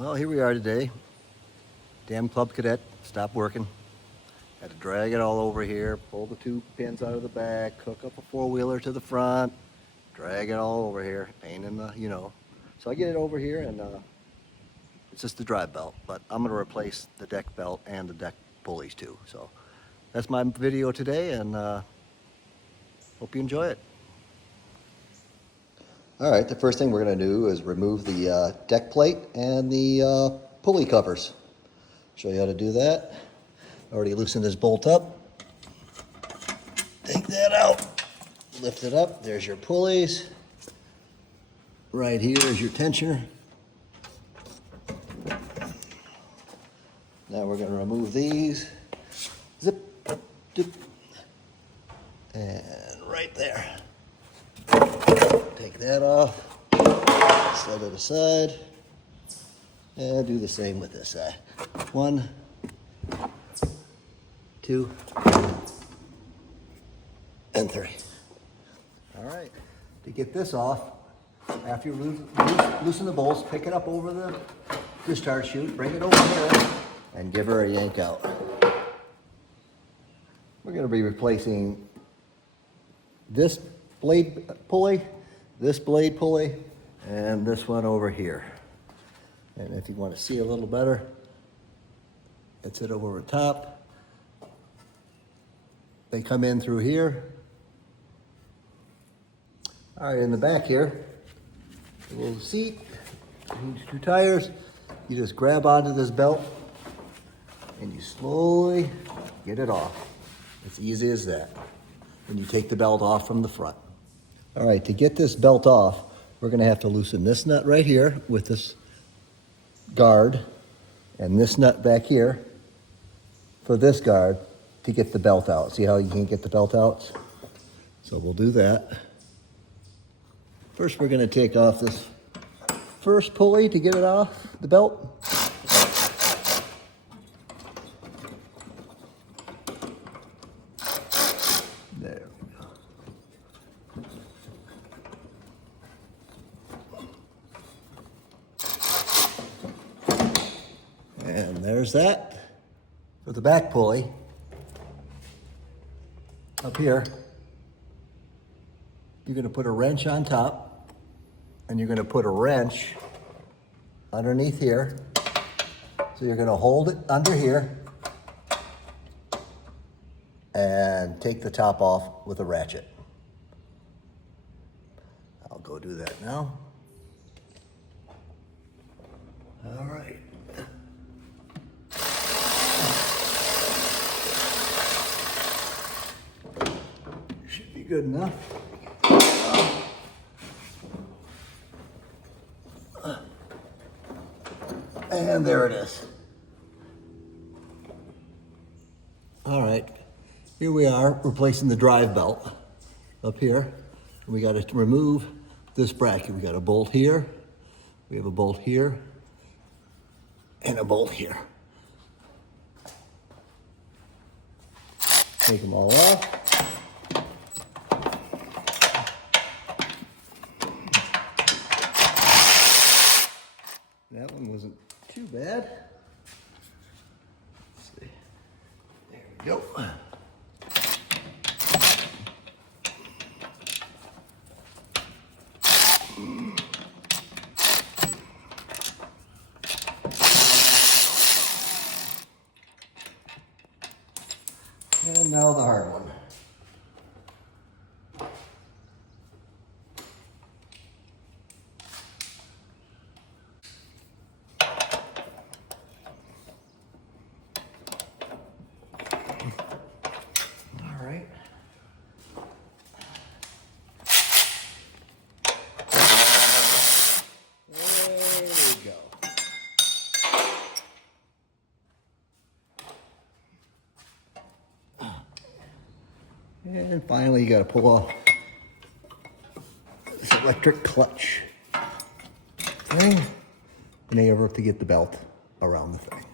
Well, here we are today. Damn Cub Cadet stopped working. Had to drag it all over here, pull the two pins out of the back, hook up a four-wheeler to the front, drag it all over here, pain in the, So I get it over here and it's just the drive belt, but I'm gonna replace the deck belt and the deck pulleys too. So that's my video today, and hope you enjoy it. All right, the first thing we're gonna do is remove the deck plate and the pulley covers. Show you how to do that. Already loosened this bolt up. Take that out, lift it up, there's your pulleys. Right here is your tensioner. Now we're gonna remove these. Zip, dip, and right there. Take that off, set it aside, and do the same with this side. 1, 2, and 3. All right, to get this off, after you loosen the bolts, pick it up over the discharge chute, bring it over here, and give her a yank out. We're going to be replacing this blade pulley, this blade pulley, and this one over here. And if you want to see a little better, it's it over the top. They come in through here. All right, in the back here, a little seat, two tires. You just grab onto this belt and you slowly get it off. It's easy as that. And you take the belt off from the front. All right, to get this belt off, we're gonna have to loosen this nut right here with this guard and this nut back here for this guard to get the belt out. See how you can't get the belt out? So we'll do that. First, we're gonna take off this first pulley to get it off the belt. There we go. And there's that. For the back pulley, up here, you're gonna put a wrench on top, and you're gonna put a wrench underneath here. So you're gonna hold it under here and take the top off with a ratchet. I'll go do that now. All right. Should be good enough. And there it is. All right, here we are replacing the drive belt up here. We got to remove this bracket. We got a bolt here, we have a bolt here, and a bolt here. Take them all off. That one wasn't too bad. Let's see. There we go. And now the hard one. All right. There we go. And finally, you got to pull off this electric clutch thing, and then you have to get the belt around the thing.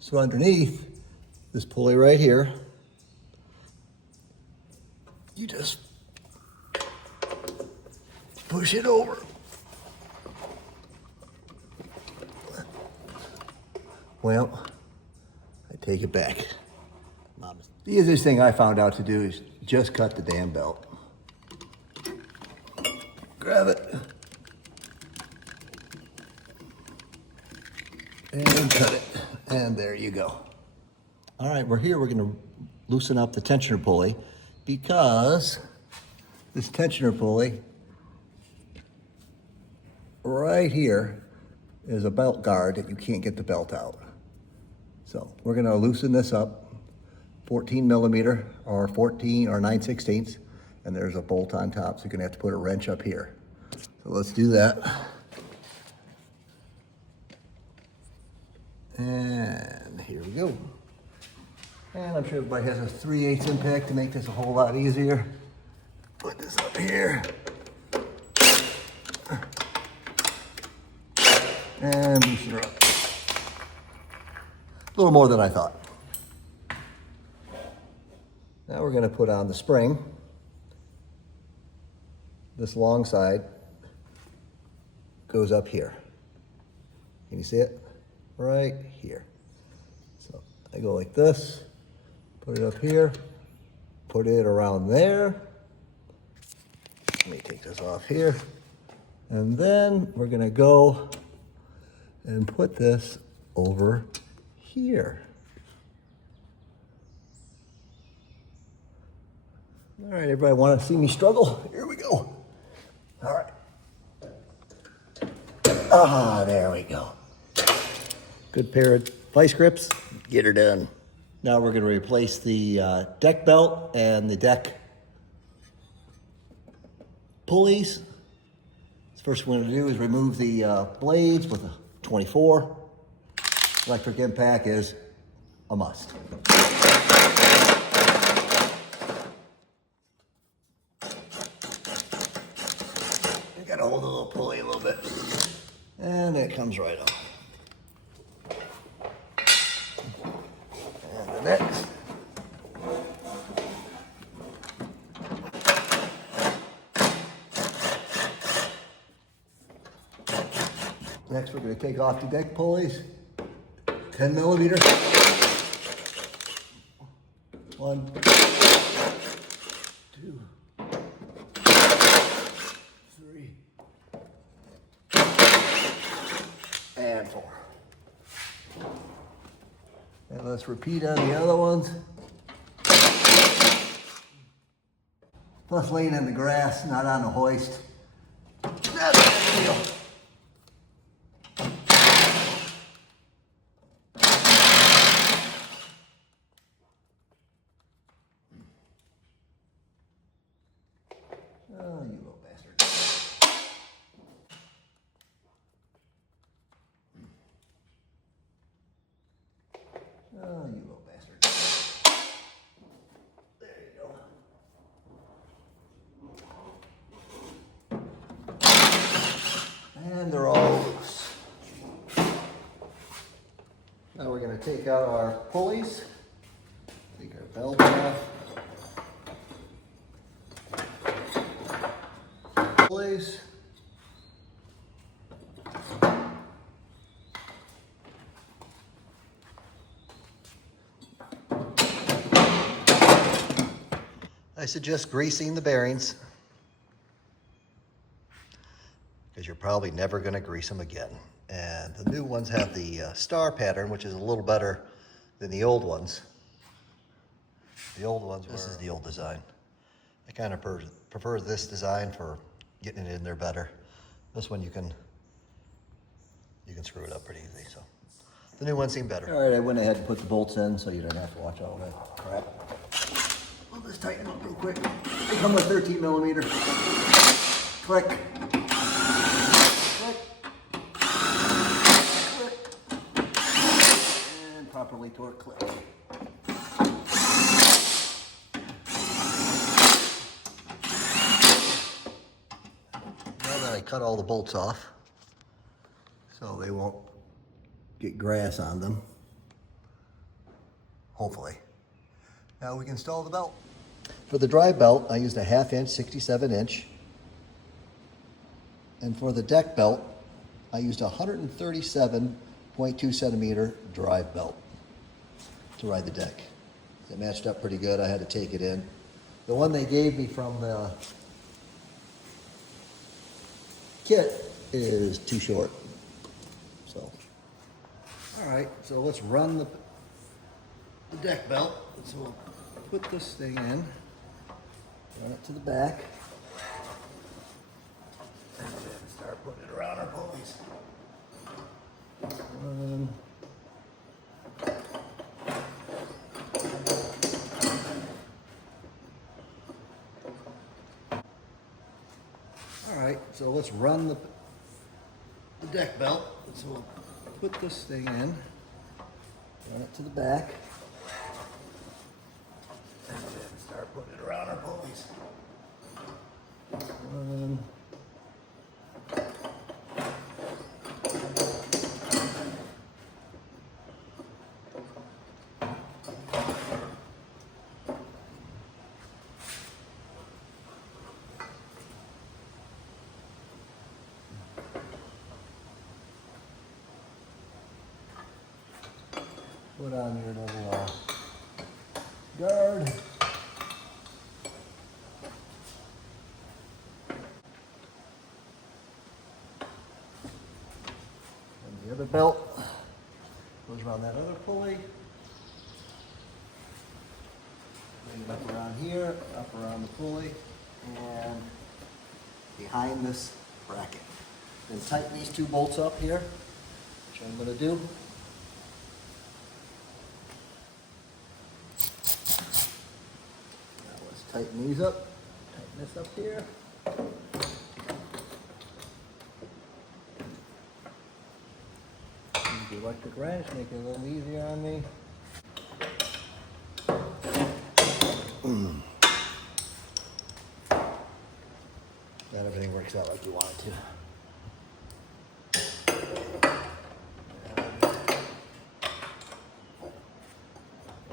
So underneath this pulley right here, you just push it over Well, I take it back. The easiest thing I found out to do is just cut the damn belt. Grab it. And cut it. And there you go. All right, we're here. We're going to loosen up the tensioner pulley because this tensioner pulley right here is a belt guard that you can't get the belt out. So we're going to loosen this up, 14 millimeter or 14 or 9/16, and there's a bolt on top. So you're going to have to put a wrench up here. So let's do that. And here we go. And I'm sure everybody has a 3/8 impact to make this a whole lot easier. Put this up here. And loosen her up. A little more than I thought. Now we're going to put on the spring. This long side goes up here. Can you see it? Right here. So I go like this, put it up here, put it around there. Let me take this off here. And then we're going to go and put this over here. All right, everybody want to see me struggle? Here we go. All right. Ah, there we go. Good pair of vice grips. Get her done. Now we're going to replace the deck belt and the deck pulleys. The first thing we're going to do is remove the blades with a 24. Electric impact is a must. You got to hold the little pulley a little bit. And it comes right off. And the next. Next, we're going to take off the deck pulleys. 10 millimeter. 1, 2, 3, and 4. And let's repeat on the other ones. Plus laying in the grass, not on the hoist. That's the deal. Oh, you little bastard. Oh, you little bastard. There you go. And they're all loose. Now we're going to take out our pulleys. Take our belt off. Pulleys. I suggest greasing the bearings because you're probably never going to grease them again. And the new ones have the star pattern, which is a little better than the old ones. The old ones, this is the old design. I kind of prefer this design for getting it in there better. This one you can screw it up pretty easy. So the new one seemed better. All right, I went ahead and put the bolts in so you don't have to watch all that crap. We'll just tighten them up real quick. They come with 13 millimeter. Click. Click. Click. And properly torque click. I cut all the bolts off so they won't get grass on them, hopefully. Now we can install the belt. For the dry belt, I used a 1/2 inch, 67 inch. And for the deck belt, I used a 137 0.2 centimeter drive belt to ride the deck. It matched up pretty good. I had to take it in. The one they gave me from the kit is too short. So, all right, so let's run the deck belt. So we'll put this thing in, run it to the back, and then start putting it around our pulleys. All right, so let's run the deck belt. So we'll put this thing in, run it to the back, and then start putting it around our pulleys. Put on your little guard. And the other belt goes around that other pulley. Bring it up around here, up around the pulley, and behind this bracket. Then tighten these two bolts up here, which I'm going to do. Tighten these up, tighten this up here. Use the electric wrench, make it a little easier on me. Not everything works out like you want it to.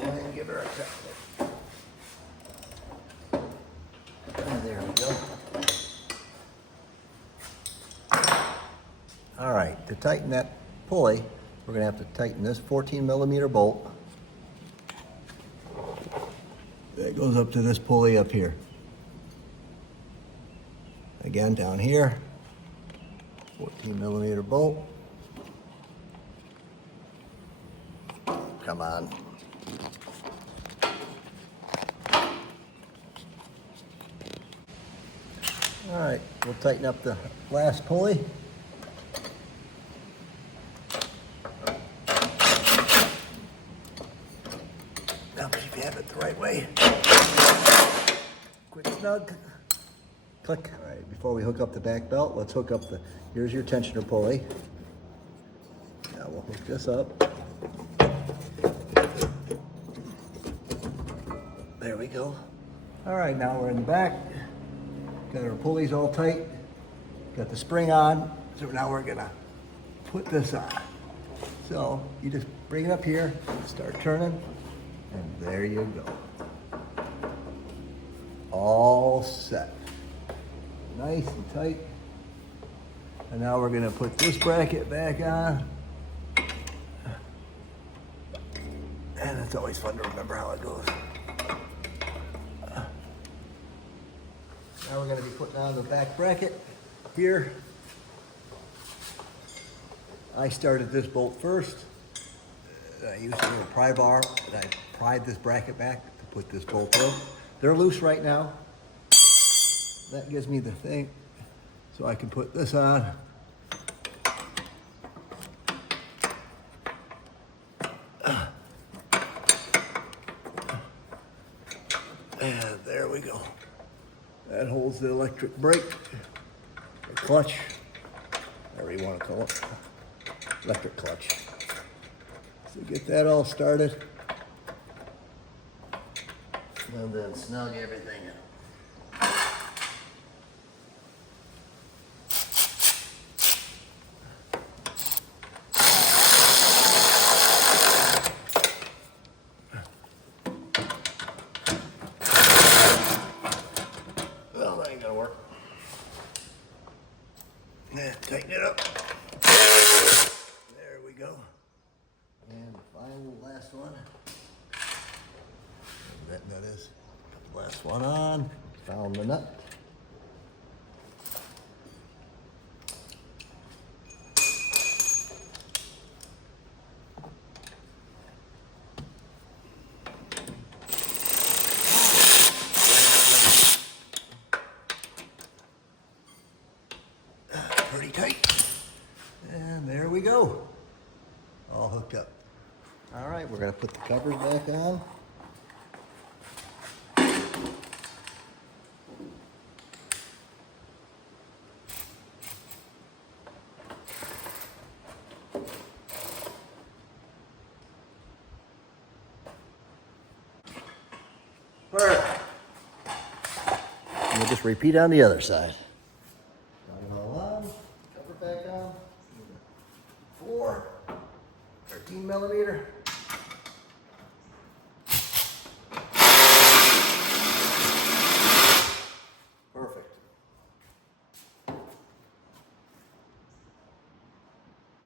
And give her a tap. There we go. All right, to tighten that pulley, we're going to have to tighten this 14 millimeter bolt. That goes up to this pulley up here. Again, down here, 14 millimeter bolt. Come on. All right, we'll tighten up the last pulley. Now, if you have it the right way. Quick snug. Click. All right, before we hook up the back belt, let's hook up here's your tensioner pulley. Now we'll hook this up. There we go. All right, now we're in the back. Got our pulleys all tight, got the spring on, so now we're gonna put this on. So you just bring it up here, start turning, and there you go. All set. Nice and tight. And now we're gonna put this bracket back on. And it's always fun to remember how it goes. Now we're going to be putting on the back bracket here. I started this bolt first. I used a little pry bar and I pried this bracket back to put this bolt in. They're loose right now. That gives me the thing so I can put this on. And there we go. That holds the electric brake, or clutch, whatever you want to call it, electric clutch. So get that all started, and then snug everything in. Well, that ain't gonna work. Yeah, tighten it up. There we go. Last one on, found the nut. Pretty tight. And there we go. All hooked up. All right, we're gonna put the covers back on. Perfect. And we'll just repeat on the other side. Got it all on, cover back on. 13 millimeter.